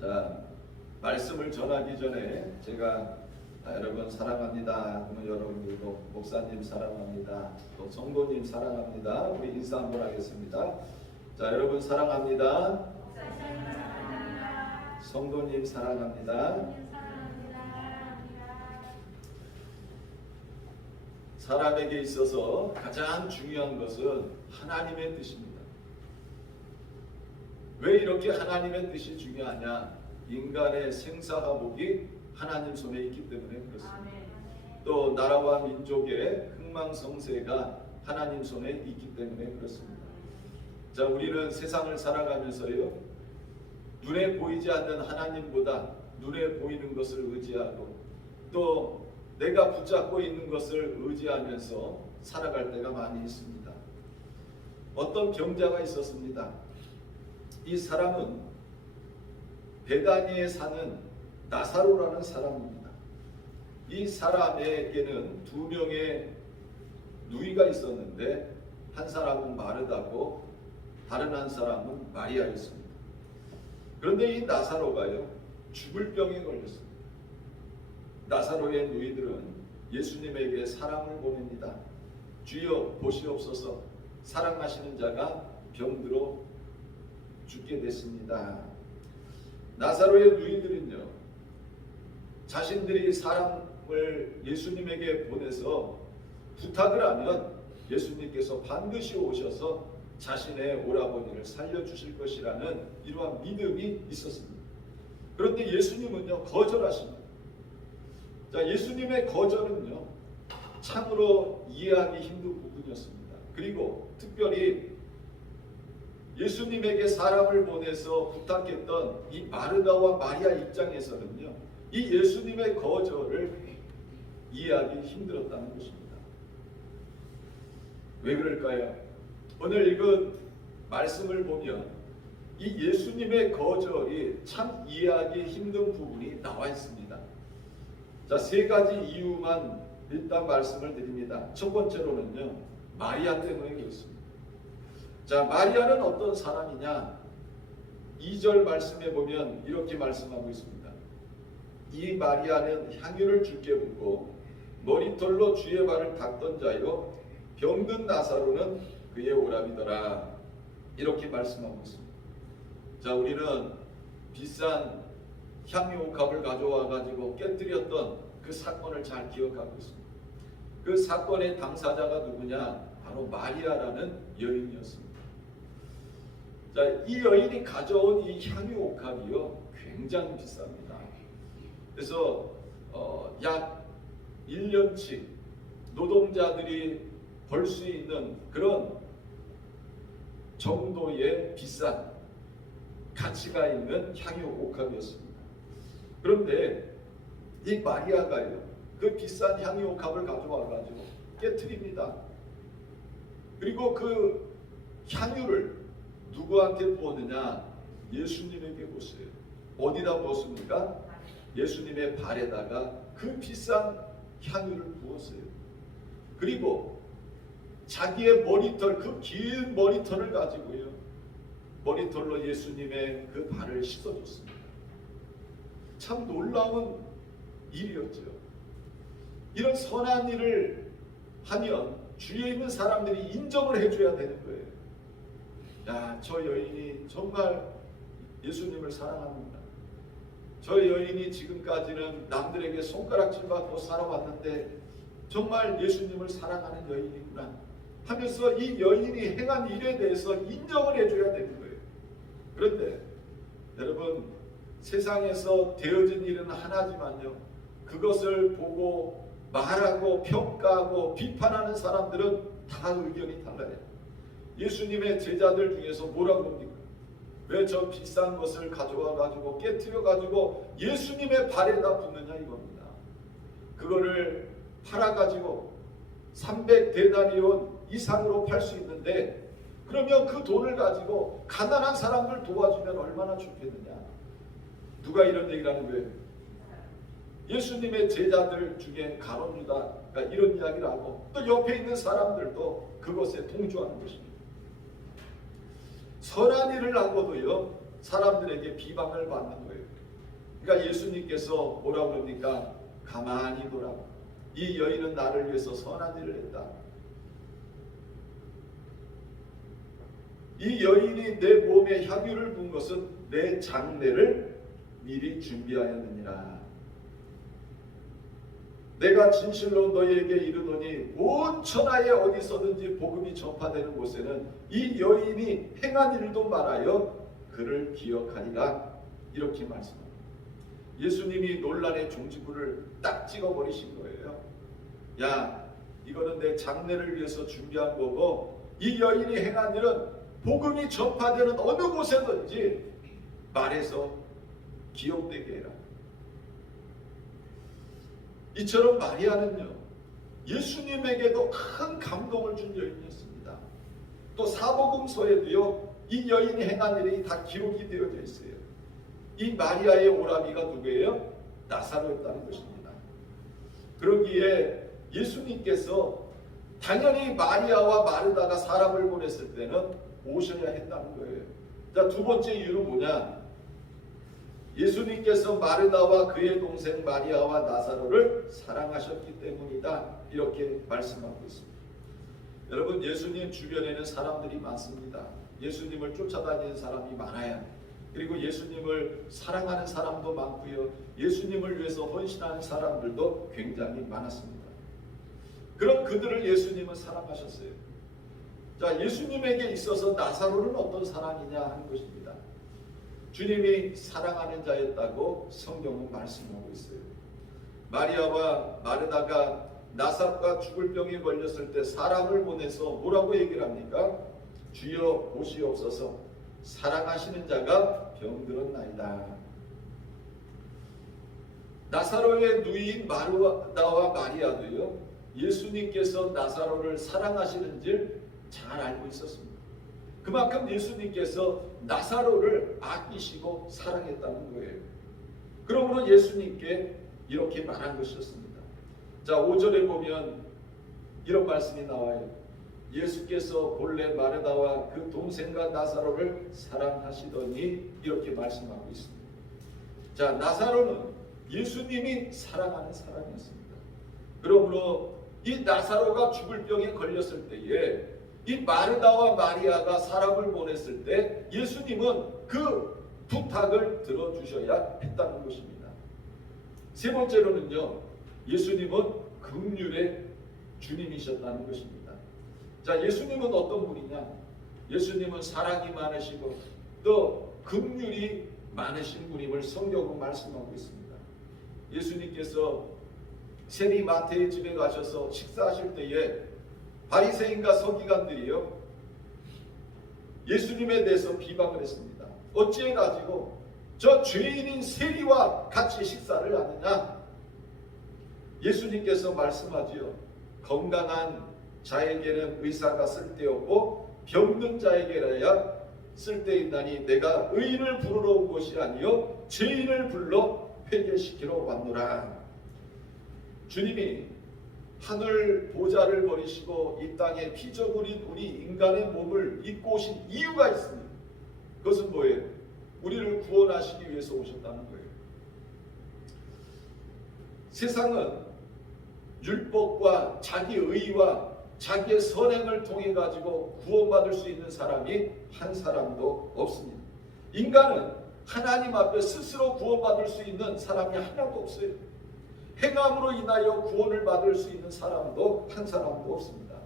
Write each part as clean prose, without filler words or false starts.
자, 말씀을 전하기 전에 제가 여러분 사랑합니다. 여러분들도 목사님 사랑합니다. 또 성도님 사랑합니다. 우리 인사 한번 하겠습니다. 자, 여러분 사랑합니다. 성도님 사랑합니다. 사람에게 있어서 가장 중요한 것은 하나님의 뜻입니다. 왜 이렇게 하나님의 뜻이 중요하냐? 인간의 생사화복이 하나님 손에 있기 때문에 그렇습니다. 또 나라와 민족의 흥망성쇠가 하나님 손에 있기 때문에 그렇습니다. 자, 우리는 세상을 살아가면서요, 눈에 보이지 않는 하나님보다 눈에 보이는 것을 의지하고 또 내가 붙잡고 있는 것을 의지하면서 살아갈 때가 많이 있습니다. 어떤 병자가 있었습니다. 이 사람은 베다니에 사는 나사로라는 사람입니다. 이 사람에게는 두 명의 누이가 있었는데 한 사람은 마르다고 다른 한 사람은 마리아였습니다. 그런데 이 나사로가요, 죽을 병에 걸렸습니다. 나사로의 누이들은 예수님에게 사랑을 보냅니다. 주여 보시옵소서, 사랑하시는 자가 병들어 죽게 됐습니다. 나사로의 누이들은요, 자신들이 사람을 예수님에게 보내서 부탁을 하면 예수님께서 반드시 오셔서 자신의 오라버니를 살려주실 것이라는 이러한 믿음이 있었습니다. 그런데 예수님은요, 거절하십니다. 자, 예수님의 거절은요, 참으로 이해하기 힘든 부분이었습니다. 그리고 특별히 예수님에게 사람을 보내서 부탁했던 이 마르다와 마리아 입장에서는요, 이 예수님의 거절을 이해하기 힘들었다는 것입니다. 왜 그럴까요? 오늘 읽은 말씀을 보면 이 예수님의 거절이 참 이해하기 힘든 부분이 나와 있습니다. 자, 세 가지 이유만 일단 말씀을 드립니다. 첫 번째로는요, 마리아 때문에 그렇습니다. 자, 마리아는 어떤 사람이냐? 2절 말씀에 보면 이렇게 말씀하고 있습니다. 이 마리아는 향유를 주께 붓고 머리털로 주의 발을 닦던 자요, 병든 나사로는 그의 오라비더라. 이렇게 말씀하고 있습니다. 자, 우리는 비싼 향유 옥합을 가져와 가지고 깨뜨렸던 그 사건을 잘 기억하고 있습니다. 그 사건의 당사자가 누구냐? 바로 마리아라는 여인이었습니다. 자, 이 여인이 가져온 이 향유 옥합이요, 굉장히 비쌉니다. 그래서 약 1년치 노동자들이 벌 수 있는 그런 정도의 비싼 가치가 있는 향유 옥합이었습니다. 그런데 이 마리아가요, 그 비싼 향유 옥합을 가져와 가지고 깨트립니다. 그리고 그 향유를 누구한테 부었느냐? 예수님에게 부었어요. 어디다 부었습니까? 예수님의 발에다가 그 비싼 향유를 부었어요. 그리고 자기의 머리털, 그 긴 머리털을 가지고요, 머리털로 예수님의 그 발을 씻어줬습니다. 참 놀라운 일이었죠. 이런 선한 일을 하면 주위에 있는 사람들이 인정을 해줘야 되는 거예요. 야, 저 여인이 정말 예수님을 사랑합니다. 저 여인이 지금까지는 남들에게 손가락질 받고 살아왔는데 정말 예수님을 사랑하는 여인이구나 하면서 이 여인이 행한 일에 대해서 인정을 해줘야 되는 거예요. 그런데 여러분, 세상에서 되어진 일은 하나지만요, 그것을 보고 말하고 평가하고 비판하는 사람들은 다 의견이 달라요. 예수님의 제자들 중에서 뭐라고 합니까? 왜 저 비싼 것을 가져와 가지고 깨트려 가지고 예수님의 발에다 붓느냐 이겁니다. 그거를 팔아 가지고 300데나리온 이상으로 팔 수 있는데, 그러면 그 돈을 가지고 가난한 사람들 도와주면 얼마나 좋겠느냐. 누가 이런 얘기를 하는 거예요? 예수님의 제자들 중에 가룟 유다가 이런 이야기를 하고, 또 옆에 있는 사람들도 그것에 동조하는 것입니다. 선한 일을 하고도요, 사람들에게 비방을 받는 거예요. 그러니까 예수님께서 뭐라고 그럽니까? 가만히 돌아봐. 이 여인은 나를 위해서 선한 일을 했다. 이 여인이 내 몸에 향유를 부은 것은 내 장례를 미리 준비하였느니라. 내가 진실로 너희에게 이르노니 온 천하에 어디서든지 복음이 전파되는 곳에는 이 여인이 행한 일도 말하여 그를 기억하리라. 이렇게 말씀합니다. 예수님이 논란의 종지부를 딱 찍어버리신 거예요. 야, 이거는 내 장례를 위해서 준비한 거고, 이 여인이 행한 일은 복음이 전파되는 어느 곳에든지 말해서 기억되게 해라. 이처럼 마리아는요, 예수님에게도 큰 감동을 준 여인이었습니다. 또 사복음서에도요, 이 여인이 행한 일이 다 기록이 되어져 있어요. 이 마리아의 오라비가 누구예요? 나사로였다는 것입니다. 그러기에 예수님께서 당연히 마리아와 마르다가 사람을 보냈을 때는 오셔야 했다는 거예요. 자, 두 번째 이유는 뭐냐? 예수님께서 마르다와 그의 동생 마리아와 나사로를 사랑하셨기 때문이다. 이렇게 말씀하고 있습니다. 여러분, 예수님 주변에는 사람들이 많습니다. 예수님을 쫓아다니는 사람이 많아요. 그리고 예수님을 사랑하는 사람도 많고요. 예수님을 위해서 헌신하는 사람들도 굉장히 많았습니다. 그런 그들을 예수님은 사랑하셨어요. 자, 예수님에게 있어서 나사로는 어떤 사람이냐 하는 것입니다. 주님이 사랑하는 자였다고 성경은 말씀하고 있어요. 마리아와 마르다가 나사로가 죽을 병에 걸렸을 때 사람을 보내서 뭐라고 얘기를 합니까? 주여 보시옵소서, 사랑하시는 자가 병들었나이다. 나사로의 누이인 마르다와 마리아도요, 예수님께서 나사로를 사랑하시는 줄 잘 알고 있었습니다. 그만큼 예수님께서 나사로를 아끼시고 사랑했다는 거예요. 그러므로 예수님께 이렇게 말한 것이었습니다. 자, 5절에 보면 이런 말씀이 나와요. 예수께서 본래 마르다와 그 동생과 나사로를 사랑하시더니, 이렇게 말씀하고 있습니다. 자, 나사로는 예수님이 사랑하는 사람이었습니다. 그러므로 이 나사로가 죽을 병에 걸렸을 때에 이 마르다와 마리아가 사람을 보냈을 때 예수님은 그 부탁을 들어주셔야 했다는 것입니다. 세 번째로는요, 예수님은 긍휼의 주님이셨다는 것입니다. 자, 예수님은 어떤 분이냐? 예수님은 사랑이 많으시고 또 긍휼이 많으신 분임을 성경은 말씀하고 있습니다. 예수님께서 세리 마태의 집에 가셔서 식사하실 때에 바리새인과 서기관들이요, 예수님에 대해서 비방을 했습니다. 어찌해 가지고 저 죄인인 세리와 같이 식사를 하느냐? 예수님께서 말씀하지요. 건강한 자에게는 의사가 쓸데없고 병든 자에게라야 쓸데있나니 내가 의인을 부르러 온 것이 아니요 죄인을 불러 회개시키러 왔노라. 주님이 하늘 보좌를 버리시고 이 땅에 피조물인 우리 인간의 몸을 입고 오신 이유가 있습니다. 그것은 뭐예요? 우리를 구원하시기 위해서 오셨다는 거예요. 세상은 율법과 자기 의와 자기의 선행을 통해 가지고 구원받을 수 있는 사람이 한 사람도 없습니다. 인간은 하나님 앞에 스스로 구원받을 수 있는 사람이 하나도 없어요. 행함으로 인하여 구원을 받을 수 있는 사람도 한 사람도 없습니다.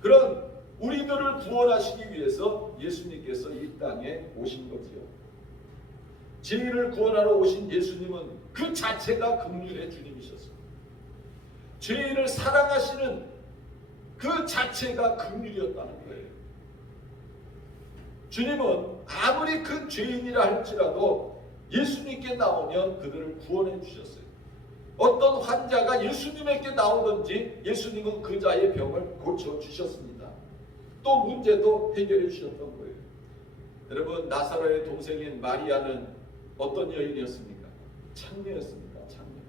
그런 우리들을 구원하시기 위해서 예수님께서 이 땅에 오신 거지요. 죄인을 구원하러 오신 예수님은 그 자체가 긍휼의 주님이셨습니다. 죄인을 사랑하시는 그 자체가 긍휼이었다는 거예요. 주님은 아무리 그 죄인이라 할지라도 예수님께 나오면 그들을 구원해 주셨어요. 어떤 환자가 예수님에게 나오든지 예수님은 그 자의 병을 고쳐주셨습니다. 또 문제도 해결해 주셨던 거예요. 여러분, 나사로의 동생인 마리아는 어떤 여인이었습니까? 창녀였습니다. 창녀.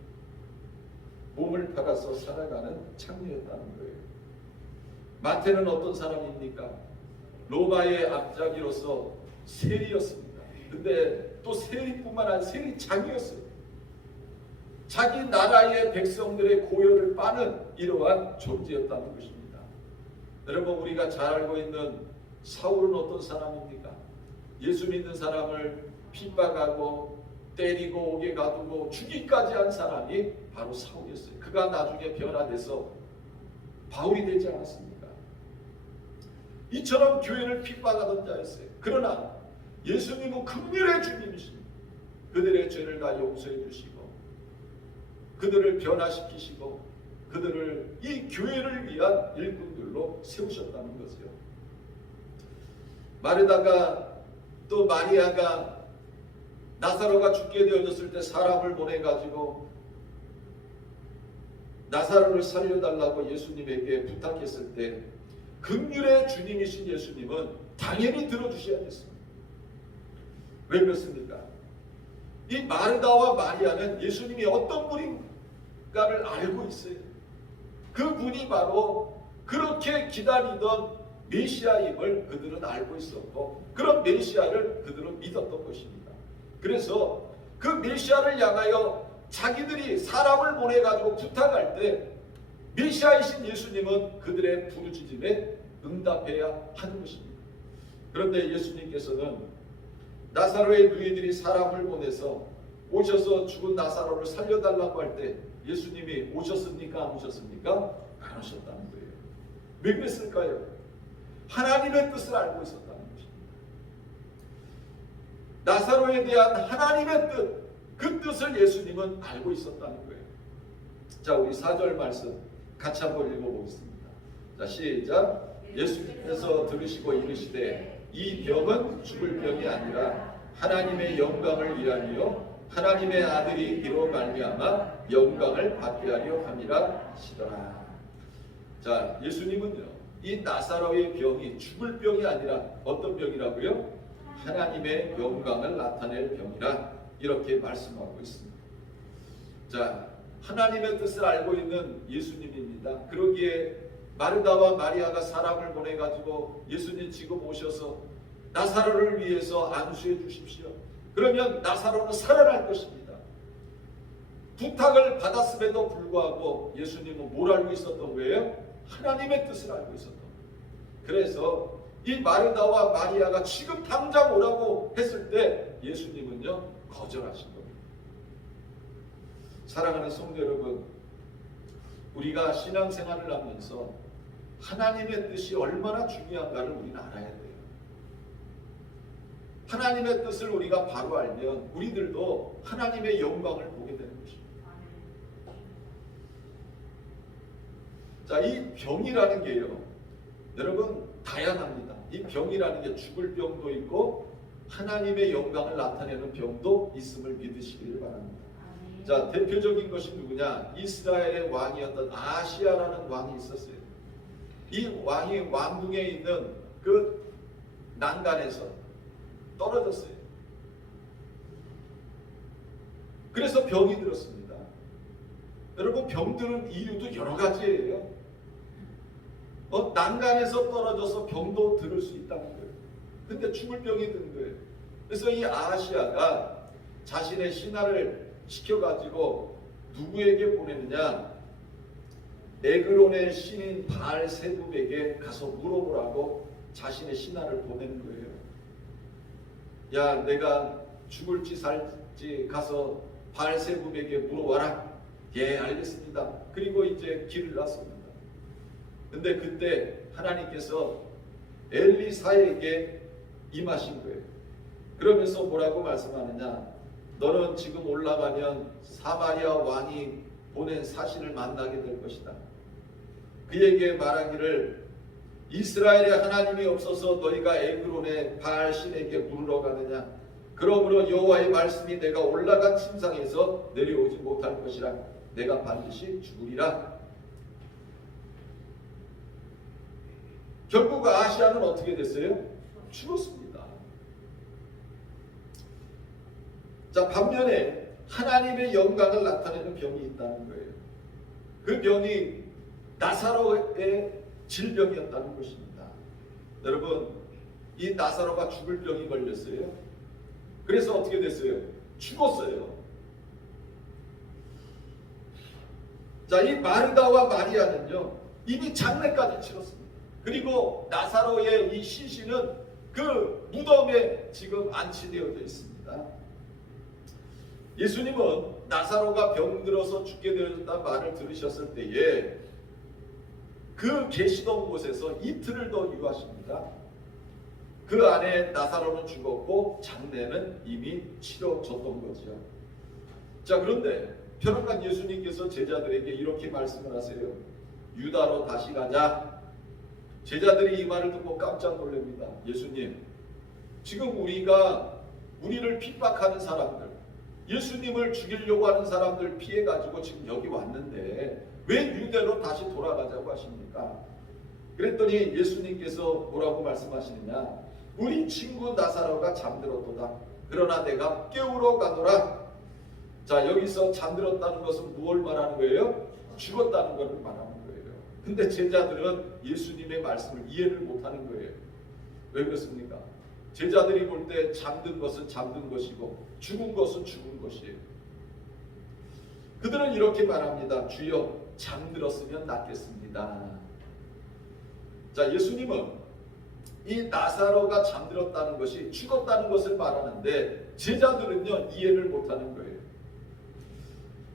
몸을 팔아서 살아가는 창녀였다는 거예요. 마태는 어떤 사람입니까? 로마의 앞잡이로서 세리였습니다. 근데 또 세리뿐만 아니라 세리장이었어요. 자기 나라의 백성들의 고열을 빠는 이러한 존재였다는 것입니다. 여러분, 우리가 잘 알고 있는 사울은 어떤 사람입니까? 예수 믿는 사람을 핍박하고 때리고 옥에 가두고 죽이까지 한 사람이 바로 사울이었어요. 그가 나중에 변화돼서 바울이 되지 않았습니까? 이처럼 교회를 핍박하던 자였어요. 그러나 예수님은 긍휼의 주님이십니다. 그들의 죄를 다 용서해 주시고 그들을 변화시키시고 그들을 이 교회를 위한 일꾼들로 세우셨다는 것이요. 마르다가 또 마리아가 나사로가 죽게 되어졌을 때 사람을 보내가지고 나사로를 살려달라고 예수님에게 부탁했을 때 긍휼의 주님이신 예수님은 당연히 들어주셔야겠습니다. 왜 그렇습니까? 이 마르다와 마리아는 예수님이 어떤 분인가를 알고 있어요. 그 분이 바로 그렇게 기다리던 메시아임을 그들은 알고 있었고 그런 메시아를 그들은 믿었던 것입니다. 그래서 그 메시아를 향하여 자기들이 사람을 보내가지고 부탁할 때 메시아이신 예수님은 그들의 부르짖음에 응답해야 하는 것입니다. 그런데 예수님께서는 나사로의 누이들이 사람을 보내서 오셔서 죽은 나사로를 살려달라고 할 때 예수님이 오셨습니까? 안 오셨습니까? 안 오셨다는 거예요. 왜 그랬을까요? 하나님의 뜻을 알고 있었다는 것입니다. 나사로에 대한 하나님의 뜻, 그 뜻을 예수님은 알고 있었다는 거예요. 자, 우리 4절 말씀 같이 한번 읽어보겠습니다. 자, 시작. 예수께서 들으시고 이르시되 이 병은 죽을 병이 아니라 하나님의 영광을 위하여 하나님의 아들이 이로 말미암아 영광을 받게 하려 함이라 하시더라. 자, 예수님은요, 이 나사로의 병이 죽을 병이 아니라 어떤 병이라고요? 하나님의 영광을 나타낼 병이라 이렇게 말씀하고 있습니다. 자, 하나님의 뜻을 알고 있는 예수님입니다. 그러기에 마르다와 마리아가 사람을 보내가지고 예수님 지금 오셔서 나사로를 위해서 안수해 주십시오. 그러면 나사로는 살아날 것입니다. 부탁을 받았음에도 불구하고 예수님은 뭘 알고 있었던 거예요? 하나님의 뜻을 알고 있었던 거예요. 그래서 이 마르다와 마리아가 지금 당장 오라고 했을 때 예수님은요 거절하신 겁니다. 사랑하는 성도 여러분, 우리가 신앙생활을 하면서 하나님의 뜻이 얼마나 중요한가를 우리는 알아야 돼요. 하나님의 뜻을 우리가 바로 알면 우리들도 하나님의 영광을 보게 되는 것입니다. 자, 이 병이라는 게요, 여러분 다양합니다. 이 병이라는 게 죽을 병도 있고 하나님의 영광을 나타내는 병도 있음을 믿으시기를 바랍니다. 자, 대표적인 것이 누구냐? 이스라엘의 왕이었던 아시아라는 왕이 있었어요. 이 왕이 왕궁에 있는 그 난간에서 떨어졌어요. 그래서 병이 들었습니다. 여러분, 병드는 이유도 여러 가지예요. 난간에서 떨어져서 병도 들을 수 있다는 거예요. 근데 죽을 병이 든 거예요. 그래서 이 아시아가 자신의 신하를 시켜가지고 누구에게 보내느냐? 에그론의 신인 바알세붑에게 가서 물어보라고 자신의 신하를 보내는 거예요. 야, 내가 죽을지 살지 가서 바알세붑에게 물어와라. 예, 알겠습니다. 그리고 이제 길을 났습니다. 근데 그때 하나님께서 엘리사에게 임하신 거예요. 그러면서 뭐라고 말씀하느냐? 너는 지금 올라가면 사마리아 왕이 보낸 사신을 만나게 될 것이다. 그에게 말하기를 이스라엘에 하나님이 없어서 너희가 에그론의 바알 신에게 물으러 가느냐? 그러므로 여호와의 말씀이 내가 올라간 침상에서 내려오지 못할 것이라. 내가 반드시 죽으리라. 결국 아시아는 어떻게 됐어요? 죽었습니다. 자, 반면에 하나님의 영광을 나타내는 병이 있다는 거예요. 그 병이 나사로의 질병이었다는 것입니다. 여러분, 이 나사로가 죽을 병이 걸렸어요. 그래서 어떻게 됐어요? 죽었어요. 자, 이 마르다와 마리아는요 이미 장례까지 치렀습니다. 그리고 나사로의 이 시신은 그 무덤에 지금 안치되어져 있습니다. 예수님은 나사로가 병들어서 죽게 되었다는 말을 들으셨을 때에 그 계시던 곳에서 이틀을 더 유하십니다. 그 안에 나사로는 죽었고 장례는 이미 치러졌던 거죠. 자, 그런데 편안한 예수님께서 제자들에게 이렇게 말씀을 하세요. 유다로 다시 가자. 제자들이 이 말을 듣고 깜짝 놀랍니다. 예수님, 지금 우리를 핍박하는 사람들, 예수님을 죽이려고 하는 사람들 피해가지고 지금 여기 왔는데 왜 유대로 다시 돌아가자고 하십니까? 그랬더니 예수님께서 뭐라고 말씀하시느냐? 우리 친구 나사로가 잠들었도다. 그러나 내가 깨우러 가노라. 자, 여기서 잠들었다는 것은 무엇을 말하는 거예요? 죽었다는 것을 말하는 거예요. 근데 제자들은 예수님의 말씀을 이해를 못하는 거예요. 왜 그렇습니까? 제자들이 볼 때 잠든 것은 잠든 것이고 죽은 것은 죽은 것이에요. 그들은 이렇게 말합니다. 주여, 잠들었으면 낫겠습니다. 자, 예수님은 이 나사로가 잠들었다는 것이 죽었다는 것을 말하는데 제자들은요 이해를 못하는 거예요.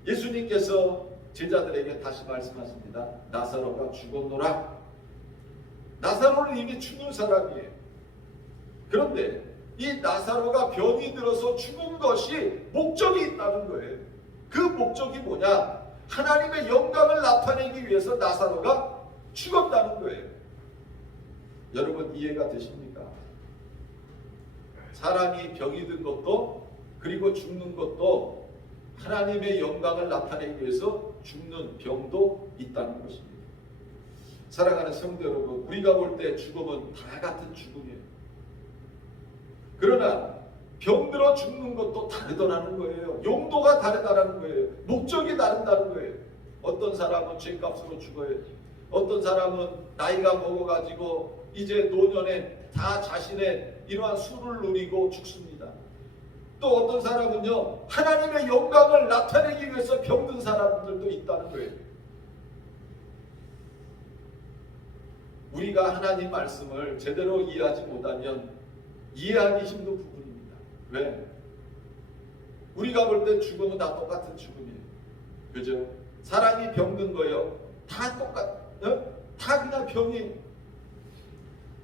예수님께서 제자들에게 다시 말씀하십니다. 나사로가 죽었노라. 나사로는 이미 죽은 사람이에요. 그런데 이 나사로가 병이 들어서 죽은 것이 목적이 있다는 거예요. 그 목적이 뭐냐? 하나님의 영광을 나타내기 위해서 나사로가 죽었다는 거예요. 여러분 이해가 되십니까? 사람이 병이 든 것도 그리고 죽는 것도 하나님의 영광을 나타내기 위해서 죽는 병도 있다는 것입니다. 사랑하는 성도 여러분, 우리가 볼 때 죽음은 다 같은 죽음이에요. 그러나 병들어 죽는 것도 다르더라는 거예요. 용도가 다르다는 거예요. 목적이 다르다는 거예요. 어떤 사람은 죄값으로 죽어요. 어떤 사람은 나이가 먹어가지고 이제 노년에 다 자신의 이러한 수를 누리고 죽습니다. 또 어떤 사람은요 하나님의 영광을 나타내기 위해서 병든 사람들도 있다는 거예요. 우리가 하나님 말씀을 제대로 이해하지 못하면 이해하기 힘든 부분입니다. 왜? 우리가 볼 때 죽음은 다 똑같은 죽음이에요. 그죠? 사람이 병든 거예요. 다 다 그냥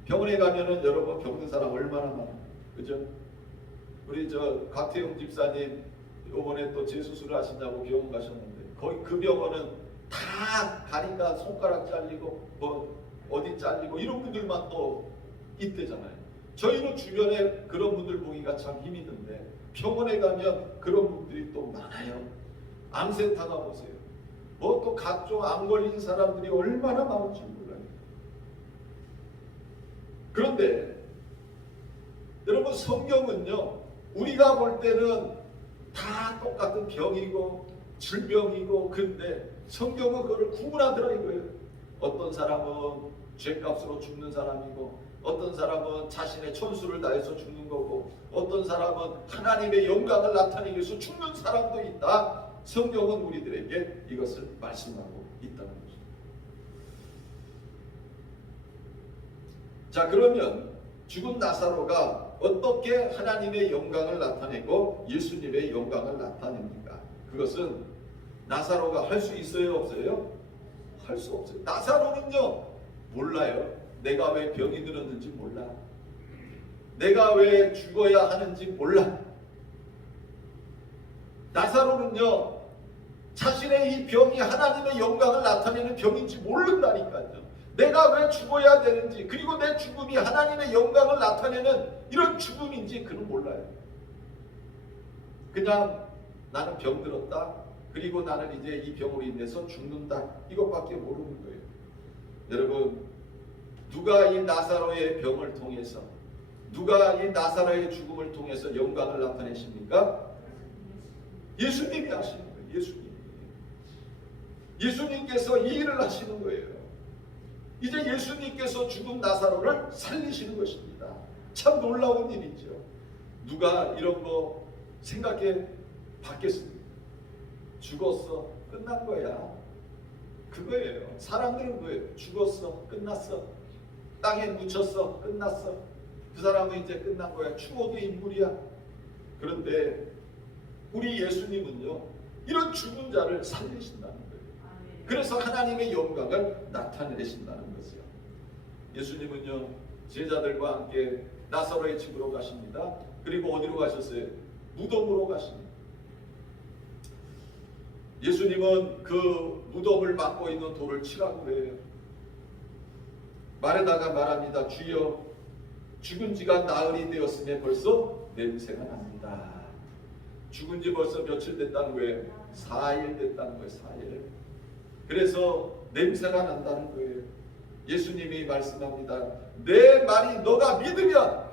병원에 가면은 여러분 병든 사람 얼마나 많아요. 그죠? 우리 곽태용 집사님 이번에 또 재수술을 하신다고 병원 가셨는데 거의 그 병원은 다 가니까 손가락 잘리고 뭐 어디 잘리고 이런 분들만 또 있대잖아요. 저희는 주변에 그런 분들 보기가 참 힘이 든데 병원에 가면 그런 분들이 또 많아요. 암센터 가보세요. 뭐 또 각종 암 걸린 사람들이 얼마나 많은지 몰라요. 그런데 여러분 성경은요 우리가 볼 때는 다 똑같은 병이고 질병이고 그런데 성경은 그걸 구분하더라 이거예요. 어떤 사람은 죄값으로 죽는 사람이고 어떤 사람은 자신의 천수를 다해서 죽는 거고 어떤 사람은 하나님의 영광을 나타내기 위해서 죽는 사람도 있다. 성경은 우리들에게 이것을 말씀하고 있다는 것입니다. 자, 그러면 죽은 나사로가 어떻게 하나님의 영광을 나타내고 예수님의 영광을 나타냅니까? 그것은 나사로가 할 수 있어요? 없어요? 할 수 없어요. 나사로는요 몰라요. 내가 왜 병이 들었는지 몰라. 내가 왜 죽어야 하는지 몰라. 나사로는요 자신의 이 병이 하나님의 영광을 나타내는 병인지 모른다니까요. 내가 왜 죽어야 되는지 그리고 내 죽음이 하나님의 영광을 나타내는 이런 죽음인지 그는 몰라요. 그냥 나는 병들었다. 그리고 나는 이제 이 병으로 인해서 죽는다. 이것밖에 모르는 거예요. 여러분 누가 이 나사로의 병을 통해서 누가 이 나사로의 죽음을 통해서 영광을 나타내십니까? 예수님이 하시는 거예요. 예수님께서 이 일을 하시는 거예요. 이제 예수님께서 죽은 나사로를 살리시는 것입니다. 참 놀라운 일이죠. 누가 이런 거 생각해 봤겠습니까? 죽었어, 끝난 거야. 그거예요. 사람들은 그거예요. 죽었어, 끝났어. 땅에 묻혔어, 끝났어. 그 사람은 이제 끝난 거야. 추모도 인물이야. 그런데 우리 예수님은요, 이런 죽은 자를 살리신다는 거예요. 그래서 하나님의 영광을 나타내신다는 거죠. 예수님은요, 제자들과 함께 나사로의 집으로 가십니다. 그리고 어디로 가셨어요? 무덤으로 가십니다. 예수님은 그 무덤을 막고 있는 돌을 치라고 해요. 말에다가 말합니다. 주여, 죽은 지가 나흘이 되었으면 벌써 냄새가 납니다. 죽은 지 벌써 며칠 됐다는 거예요? 4일 됐다는 거예요. 4일. 그래서 냄새가 난다는 거예요. 예수님이 말씀합니다. 내 말이 너가 믿으면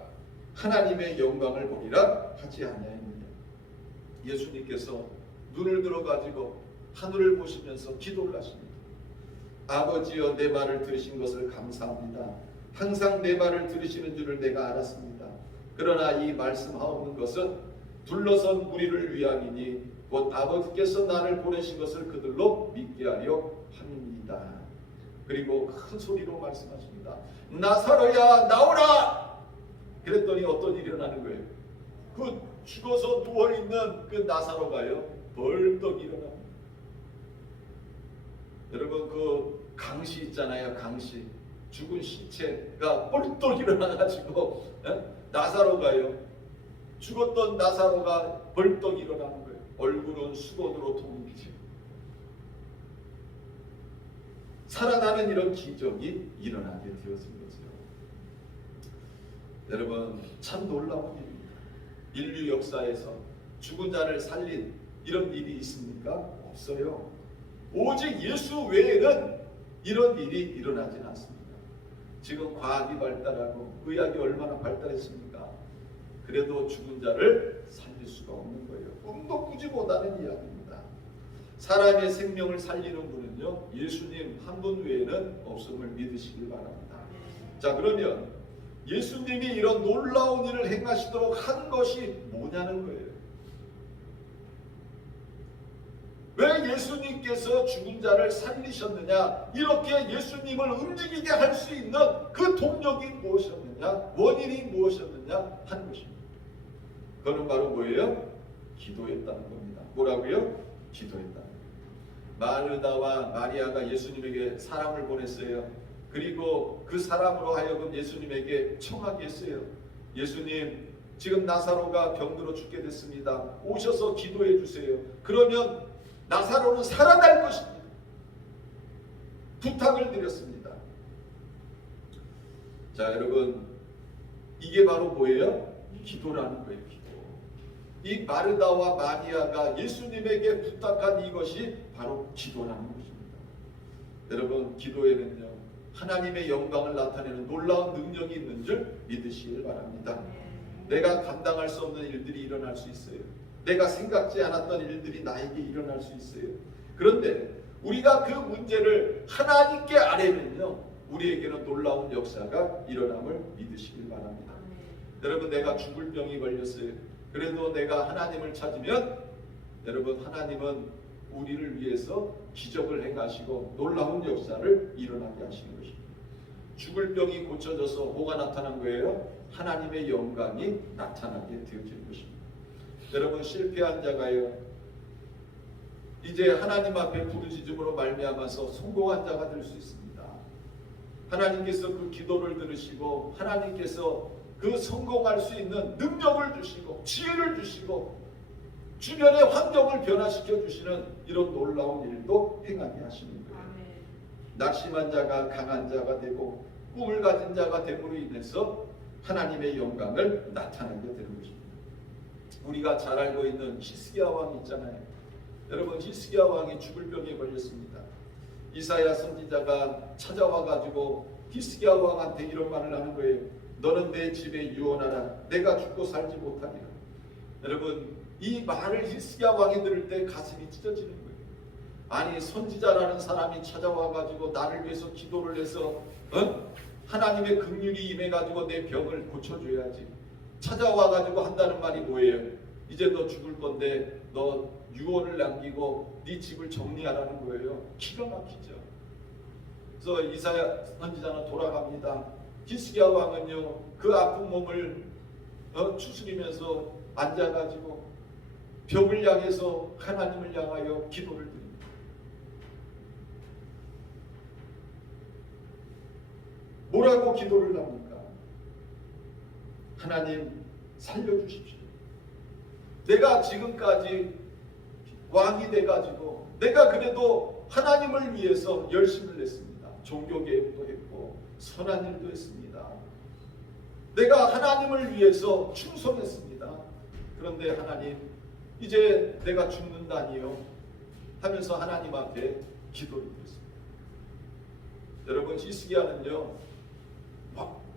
하나님의 영광을 보리라 하지 아니하느냐. 예수님께서 눈을 들어가지고 하늘을 보시면서 기도를 하십니다. 아버지여, 내 말을 들으신 것을 감사합니다. 항상 내 말을 들으시는 줄을 내가 알았습니다. 그러나 이 말씀하옵는 것은 둘러선 무리를 위함이니 곧 아버지께서 나를 보내신 것을 그들로 믿게 하려 함입니다. 그리고 큰 소리로 말씀하십니다. 나사로야, 나오라! 그랬더니 어떤 일이 일어나는 거예요? 그 죽어서 누워있는 그 나사로가요, 벌떡 일어납니다. 여러분, 그 강시 있잖아요. 강시. 죽은 시체가 벌떡 일어나가지고 나사로가요, 죽었던 나사로가 벌떡 일어나는 거예요. 얼굴은 수건으로 동이죠. 살아나는 이런 기적이 일어나게 되었습니다. 여러분, 참 놀라운 일입니다. 인류 역사에서 죽은 자를 살린 이런 일이 있습니까? 없어요. 오직 예수 외에는 이런 일이 일어나지는 않습니다. 지금 과학이 발달하고 의학이 얼마나 발달했습니까? 그래도 죽은 자를 살릴 수가 없는 거예요. 꿈도 꾸지 못하는 이야기입니다. 사람의 생명을 살리는 분은요, 예수님 한 분 외에는 없음을 믿으시길 바랍니다. 자, 그러면 예수님이 이런 놀라운 일을 행하시도록 한 것이 뭐냐는 거예요. 왜 예수님께서 죽은 자를 살리셨느냐? 이렇게 예수님을 움직이게 할 수 있는 그 동력이 무엇이었느냐? 원인이 무엇이었느냐? 하는 것입니다. 그거는 바로 뭐예요? 기도했다는 겁니다. 뭐라고요? 기도했다. 마르다와 마리아가 예수님에게 사람을 보냈어요. 그리고 그 사람으로 하여금 예수님에게 청하게 했어요. 예수님, 지금 나사로가 병들어 죽게 됐습니다. 오셔서 기도해 주세요. 그러면 나사로는 살아날 것입니다. 부탁을 드렸습니다. 자, 여러분, 이게 바로 뭐예요? 기도라는 거예요. 기도. 이 마르다와 마리아가 예수님에게 부탁한 이것이 바로 기도라는 것입니다. 여러분, 기도에는요, 하나님의 영광을 나타내는 놀라운 능력이 있는 줄 믿으시길 바랍니다. 내가 감당할 수 없는 일들이 일어날 수 있어요. 내가 생각지 않았던 일들이 나에게 일어날 수 있어요. 그런데 우리가 그 문제를 하나님께 아뢰면요, 우리에게는 놀라운 역사가 일어남을 믿으시길 바랍니다. 여러분, 내가 죽을 병이 걸렸어요. 그래도 내가 하나님을 찾으면, 여러분, 하나님은 우리를 위해서 기적을 행하시고 놀라운 역사를 일어나게 하시는 것입니다. 죽을 병이 고쳐져서 뭐가 나타난 거예요? 하나님의 영광이 나타나게 되어질 것입니다. 여러분, 실패한 자가요, 이제 하나님 앞에 부르짖음으로 말미암아서 성공한 자가 될 수 있습니다. 하나님께서 그 기도를 들으시고 하나님께서 그 성공할 수 있는 능력을 주시고 지혜를 주시고 주변의 환경을 변화시켜 주시는 이런 놀라운 일도 행하게 하시는 거예요. 낙심한 자가 강한 자가 되고 꿈을 가진 자가 됨으로 인해서 하나님의 영광을 나타내게 되는 것입니다. 우리가 잘 알고 있는 히스기야 왕 있잖아요. 여러분, 히스기야 왕이 죽을 병에 걸렸습니다. 이사야 선지자가 찾아와 가지고 히스기야 왕한테 이런 말을 하는 거예요. 너는 내 집에 유언하라. 내가 죽고 살지 못하리라. 여러분, 이 말을 히스기야 왕이 들을 때 가슴이 찢어지는 거예요. 아니, 선지자라는 사람이 찾아와 가지고 나를 위해서 기도를 해서 하나님의 긍휼이 임해 가지고 내 병을 고쳐줘야지. 찾아와 가지고 한다는 말이 뭐예요? 이제 너 죽을 건데 너 유언을 남기고 네 집을 정리하라는 거예요. 기가 막히죠. 그래서 이사야 선지자는 돌아갑니다. 히스기야 왕은요 그 아픈 몸을 추스리면서 앉아가지고 벽을 향해서 하나님을 향하여 기도를 드립니다. 뭐라고 기도를 합니까? 하나님 살려주십시오. 내가 지금까지 왕이 돼가지고 내가 그래도 하나님을 위해서 열심을 냈습니다. 종교개혁도 했고 선한 일도 했습니다. 내가 하나님을 위해서 충성했습니다. 그런데 하나님 이제 내가 죽는다니요 하면서 하나님 앞에 기도를 드렸습니다. 여러분 히스기야는요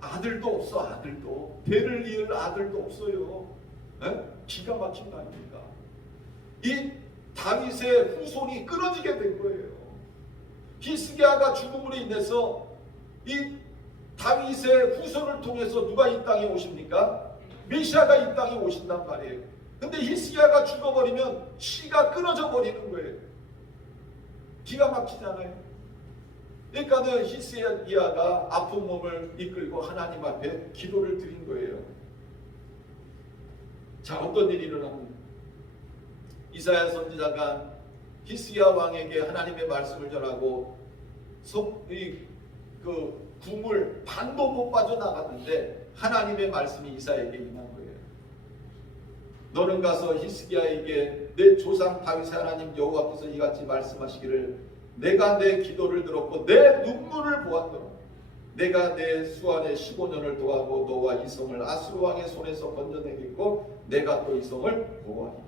아들도 없어. 아들도 대를 이을 아들도 없어요. 에? 기가 막힌 거 아닙니까? 이 다윗의 후손이 끊어지게 된 거예요. 히스기야가 죽음으로 인해서 이 다윗의 후손을 통해서 누가 이 땅에 오십니까? 메시아가 이 땅에 오신단 말이에요. 근데 히스기야가 죽어버리면 씨가 끊어져 버리는 거예요. 기가 막히잖아요. 그러니까는 히스기야가 아픈 몸을 이끌고 하나님 앞에 기도를 드린 거예요. 자, 어떤 일이 일어납니까? 이사야 선지자가 히스기야 왕에게 하나님의 말씀을 전하고 그 궁을 반도 못 빠져나갔는데 하나님의 말씀이 이사야에게 임한 거예요. 너는 가서 히스기야에게 내 조상 다윗의 하나님 여호와께서 이같이 말씀하시기를 내가 내 기도를 들었고 내 눈물을 보았노라. 내가 내 수완에 15년을 도하고 너와 이 성을 아수르 왕의 손에서 건져내겠고 내가 또 이 성을 보호하리라.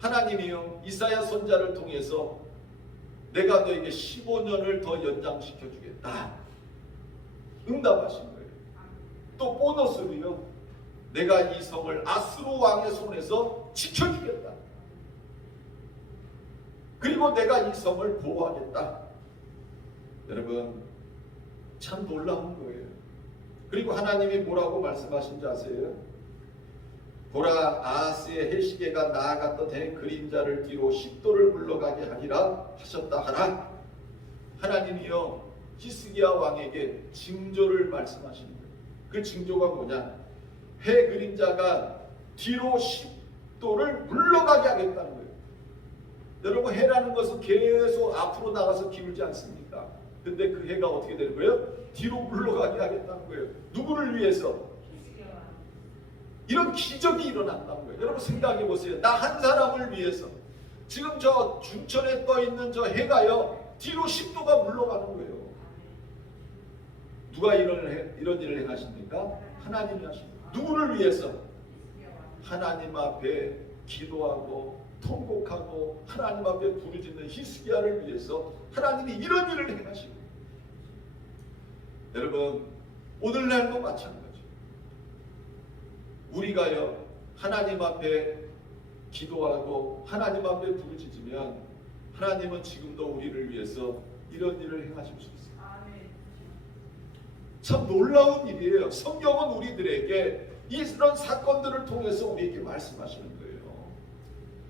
하나님이요 이사야 선지자를 통해서 내가 너에게 15년을 더 연장시켜 주겠다 응답하신 거예요. 또 보너스로요 내가 이 성을 아수르 왕의 손에서 지켜주겠다. 그리고 내가 이 성을 보호하겠다. 여러분 참 놀라운 거예요. 그리고 하나님이 뭐라고 말씀하신지 아세요? 보라 아하스의 해시계가 나아갔던 해 그림자를 뒤로 10도를 물러가게 하리라 하셨다 하라. 하나님이요 히스기야 왕에게 징조를 말씀하시는 거예요. 그 징조가 뭐냐? 해 그림자가 뒤로 10도를 물러가게 하겠다는 거예요. 여러분 해라는 것은 계속 앞으로 나가서 기울지 않습니까? 근데 그 해가 어떻게 되는 거예요? 뒤로 물러가게 하겠다는 거예요. 누구를 위해서? 이런 기적이 일어난다는 거예요. 여러분 생각해 보세요. 나 한 사람을 위해서 지금 저 중천에 떠 있는 저 해가요 뒤로 10도가 물러가는 거예요. 누가 이런 일을 행하십니까? 하나님이 하십니다. 누구를 위해서? 하나님 앞에 기도하고 통곡하고 하나님 앞에 부르짖는 히스기야를 위해서 하나님이 이런 일을 행하시고, 여러분 오늘날도 마찬가지. 우리가요 하나님 앞에 기도하고 하나님 앞에 부르짖으면 하나님은 지금도 우리를 위해서 이런 일을 행하실 수 있어요. 참 놀라운 일이에요. 성경은 우리들에게 이런 사건들을 통해서 우리에게 말씀하시는 거예요.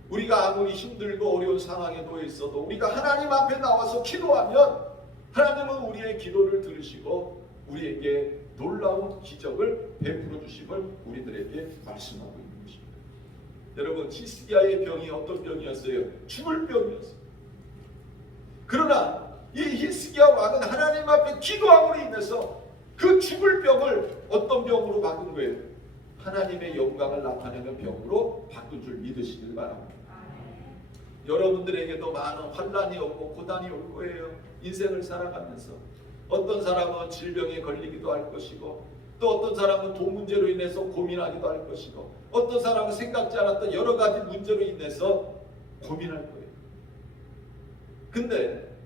우리가 아무리 힘들고 어려운 상황에 놓여 있어도 우리가 하나님 앞에 나와서 기도하면 하나님은 우리의 기도를 들으시고 우리에게 놀라운 기적을 베풀어 주심을 우리들에게 말씀하고 있는 것입니다. 여러분 히스기야의 병이 어떤 병이었어요? 죽을 병이었어요. 그러나 이 히스기야 왕은 하나님 앞에 기도함으로 인해서 그 죽을 병을 어떤 병으로 바꾼 거예요? 하나님의 영광을 나타내는 병으로 바꾼 줄 믿으시길 바랍니다. 여러분들에게도 많은 환난이 오고 고난이 올 거예요. 인생을 살아가면서 어떤 사람은 질병에 걸리기도 할 것이고 또 어떤 사람은 돈 문제로 인해서 고민하기도 할 것이고 어떤 사람은 생각지 않았던 여러 가지 문제로 인해서 고민할 거예요. 근데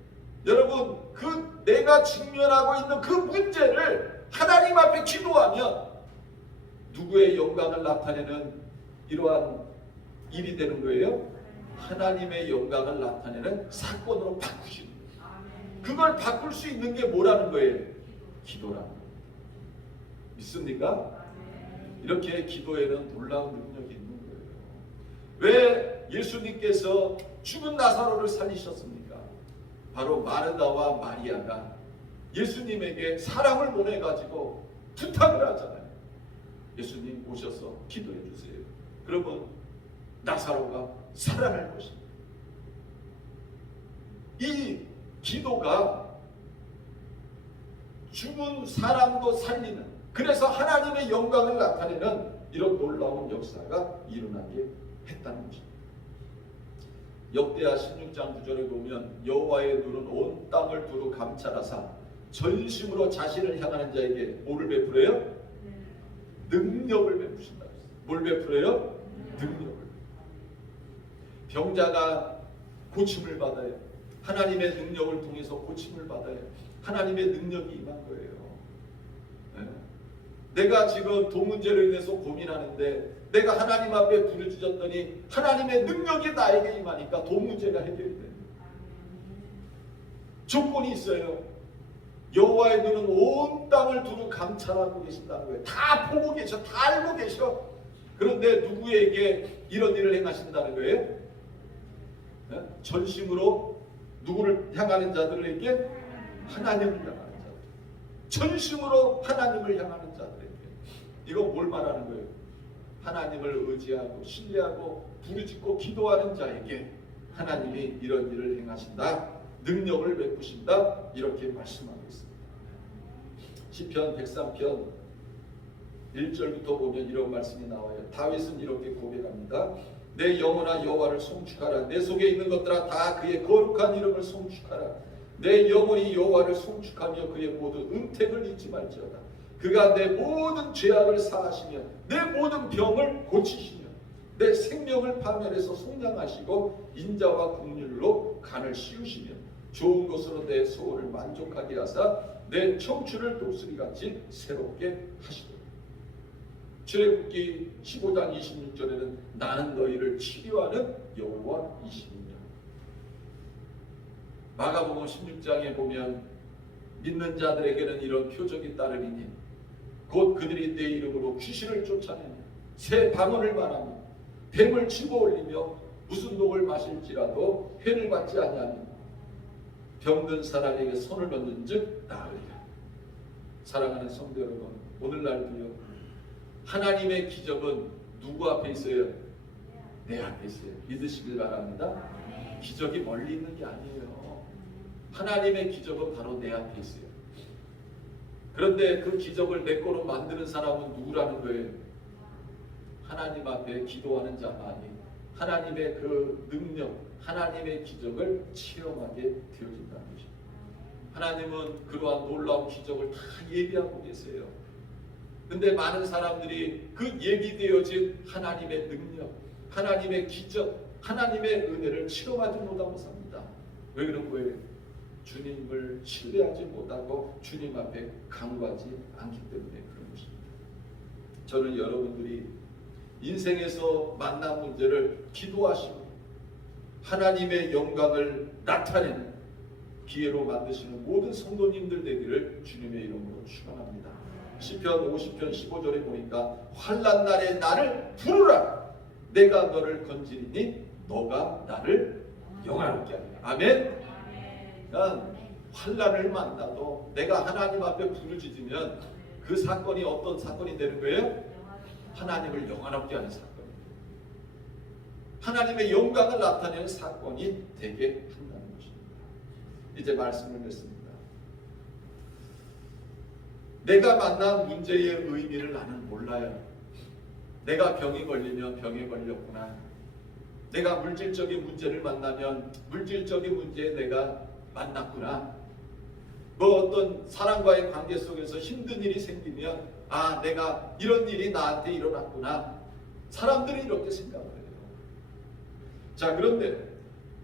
여러분 그 내가 직면하고 있는 그 문제를 하나님 앞에 기도하면 누구의 영광을 나타내는 이러한 일이 되는 거예요? 하나님의 영광을 나타내는 사건으로 바꾸시는 거예요. 그걸 바꿀 수 있는 게 뭐라는 거예요? 기도라는 거예요. 믿습니까? 이렇게 기도에는 놀라운 능력이 있는 거예요. 왜 예수님께서 죽은 나사로를 살리셨습니까? 바로 마르다와 마리아가 예수님에게 사람을 보내가지고 부탁을 하잖아요. 예수님 오셔서 기도해 주세요. 그러면 나사로가 살아날 것입니다. 이 기도가 죽은 사람도 살리는, 그래서 하나님의 영광을 나타내는 이런 놀라운 역사가 일어나게 했다는 것입니다. 역대하 16장 9절에 보면 여호와의 눈은 온 땅을 두루 감찰하사 전심으로 자신을 향하는 자에게 뭐를 베풀어요? 능력을 베푸신다. 뭘 베풀어요? 능력을. 병자가 고침을 받아요. 하나님의 능력을 통해서 고침을 받아요. 하나님의 능력이 임한 거예요. 네. 내가 지금 돈 문제로 인해서 고민하는데 내가 하나님 앞에 부르짖었더니 하나님의 능력이 나에게 임하니까 돈 문제가 해결이 됩니다. 조건이 있어요. 여호와의 눈은 온 땅을 두루 감찰하고 계신다는 거예요. 다 보고 계셔. 다 알고 계셔. 그런데 누구에게 이런 일을 행하신다는 거예요? 네? 전심으로 누구를 향하는 자들에게? 하나님을 향하는 자들. 전심으로 하나님을 향하는 자들에게. 이건 뭘 말하는 거예요? 하나님을 의지하고 신뢰하고 부르짖고 기도하는 자에게 하나님이 이런 일을 행하신다. 능력을 베푸신다. 이렇게 말씀하고 있습니다. 시편 103편 1절부터 보면 이런 말씀이 나와요. 다윗은 이렇게 고백합니다. 내 영혼아 여호와를 송축하라. 내 속에 있는 것들아 다 그의 거룩한 이름을 송축하라. 내 영혼이 여호와를 송축하며 그의 모든 은택을 잊지 말지어다. 그가 내 모든 죄악을 사하시며 내 모든 병을 고치시며 내 생명을 파멸해서 속량하시고 인자와 긍휼로 간을 씌우시며 좋은 것으로 내 소원을 만족하게 하사 내 청춘을 독수리같이 새롭게 하시도록. 출애굽기 15장 26절에는 나는 너희를 치료하는 여호와이시니라. 마가복음 16장에 보면 믿는 자들에게는 이런 표적이 따르리니 곧 그들이 내 이름으로 귀신을 쫓아내며 새 방언을 말하며 뱀을 집어 올리며 무슨 독을 마실지라도 해를 받지 아니하며 병든 사람에게 손을 얹은 즉 나으리라. 사랑하는 성도 여러분, 오늘날도요 하나님의 기적은 누구 앞에 있어요? 내 앞에 있어요. 믿으시길 바랍니다. 기적이 멀리 있는 게 아니에요. 하나님의 기적은 바로 내 앞에 있어요. 그런데 그 기적을 내 거로 만드는 사람은 누구라는 거예요? 하나님 앞에 기도하는 자만이 하나님의 그 능력, 하나님의 기적을 체험하게 되어진다는 것입니다. 하나님은 그러한 놀라운 기적을 다 예비하고 계세요. 근데 많은 사람들이 그 예비되어진 하나님의 능력, 하나님의 기적, 하나님의 은혜를 체험하지 못하고 삽니다. 왜 그런 거예요? 주님을 신뢰하지 못하고 주님 앞에 간구하지 않기 때문에 그런 것입니다. 저는 여러분들이 인생에서 만난 문제를 기도하시고 하나님의 영광을 나타내는 기회로 만드시는 모든 성도님들 되기를 주님의 이름으로 축원합니다. 시편 50편 15절에 보니까 환난 날에 나를 부르라. 내가 너를 건지리니 너가 나를 영화롭게 하리라. 아멘. 그러니까 환난을 만나도 내가 하나님 앞에 부르짖으면 그 사건이 어떤 사건이 되는 거예요? 하나님을 영화롭게 하는 사건입니다. 하나님의 영광을 나타내는 사건이 되게 한다는 것입니다. 이제 말씀을 맺습니다. 내가 만난 문제의 의미를 나는 몰라요. 내가 병이 걸리면 병에 걸렸구나. 내가 물질적인 문제를 만나면 물질적인 문제에 내가 만났구나. 뭐 어떤 사람과의 관계 속에서 힘든 일이 생기면 아, 내가 이런 일이 나한테 일어났구나. 사람들이 이렇게 생각을 해요. 자, 그런데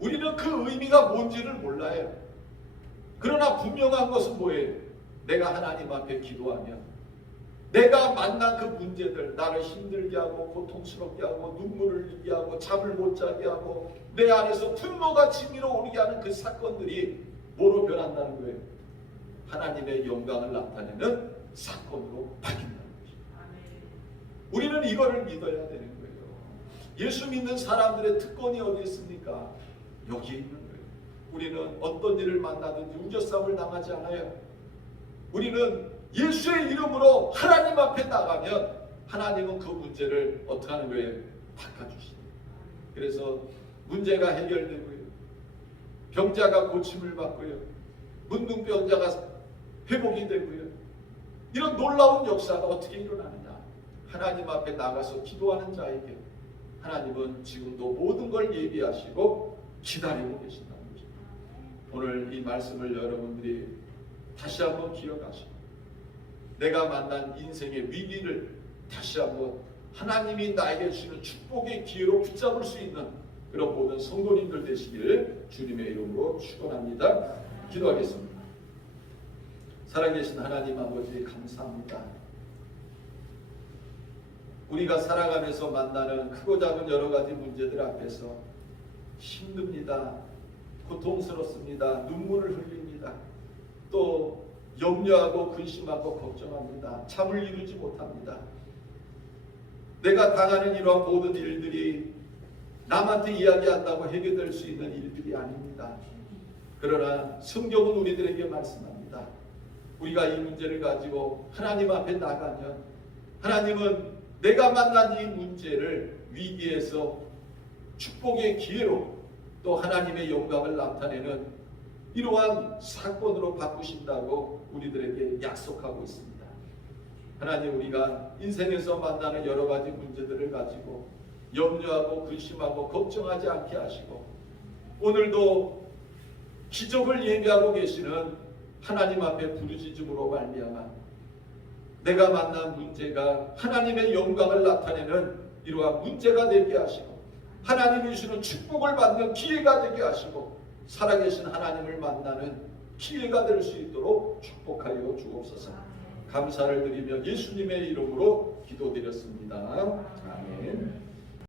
우리는 그 의미가 뭔지를 몰라요. 그러나 분명한 것은 뭐예요? 내가 하나님 앞에 기도하면 내가 만난 그 문제들, 나를 힘들게 하고 고통스럽게 하고 눈물을 흘리게 하고 잠을 못 자게 하고 내 안에서 분노가 치밀어 오르게 하는 그 사건들이 뭐로 변한다는 거예요? 하나님의 영광을 나타내는 사건으로 바뀐다는 것입니다. 우리는 이거를 믿어야 되는 거예요. 예수 믿는 사람들의 특권이 어디 있습니까? 여기 있는 거예요. 우리는 어떤 일을 만나든지 우겨싸움을 당하지 않아요. 우리는 예수의 이름으로 하나님 앞에 나가면 하나님은 그 문제를 어떻게 하는 거예요? 바꿔주십니다. 그래서 문제가 해결되고요. 병자가 고침을 받고요. 문둥병자가 회복이 되고요. 이런 놀라운 역사가 어떻게 일어나느냐? 하나님 앞에 나가서 기도하는 자에게 하나님은 지금도 모든 걸 예비하시고 기다리고 계신다는 거죠. 오늘 이 말씀을 여러분들이 다시 한번 기억하시고 내가 만난 인생의 위기를 다시 한번 하나님이 나에게 주시는 축복의 기회로 붙잡을 수 있는 그런 모든 성도님들 되시기를 주님의 이름으로 축원합니다. 기도하겠습니다. 살아계신 하나님 아버지 감사합니다. 우리가 살아가면서 만나는 크고 작은 여러 가지 문제들 앞에서 힘듭니다. 고통스럽습니다. 눈물을 흘립니다. 또 염려하고 근심하고 걱정합니다. 잠을 이루지 못합니다. 내가 당하는 이러한 모든 일들이 남한테 이야기한다고 해결될 수 있는 일들이 아닙니다. 그러나 성경은 우리들에게 말씀합니다. 우리가 이 문제를 가지고 하나님 앞에 나가면 하나님은 내가 만난 이 문제를 위기에서 축복의 기회로 또 하나님의 영광을 나타내는 이러한 사건으로 바꾸신다고 우리들에게 약속하고 있습니다. 하나님, 우리가 인생에서 만나는 여러 가지 문제들을 가지고 염려하고 근심하고 걱정하지 않게 하시고 오늘도 기적을 예비하고 계시는 하나님 앞에 부르짖음으로 말미암아 내가 만난 문제가 하나님의 영광을 나타내는 이러한 문제가 되게 하시고 하나님이 주시는 축복을 받는 기회가 되게 하시고 살아계신 하나님을 만나는 기회가 될 수 있도록 축복하여 주옵소서. 감사를 드리며 예수님의 이름으로 기도드렸습니다. 아멘.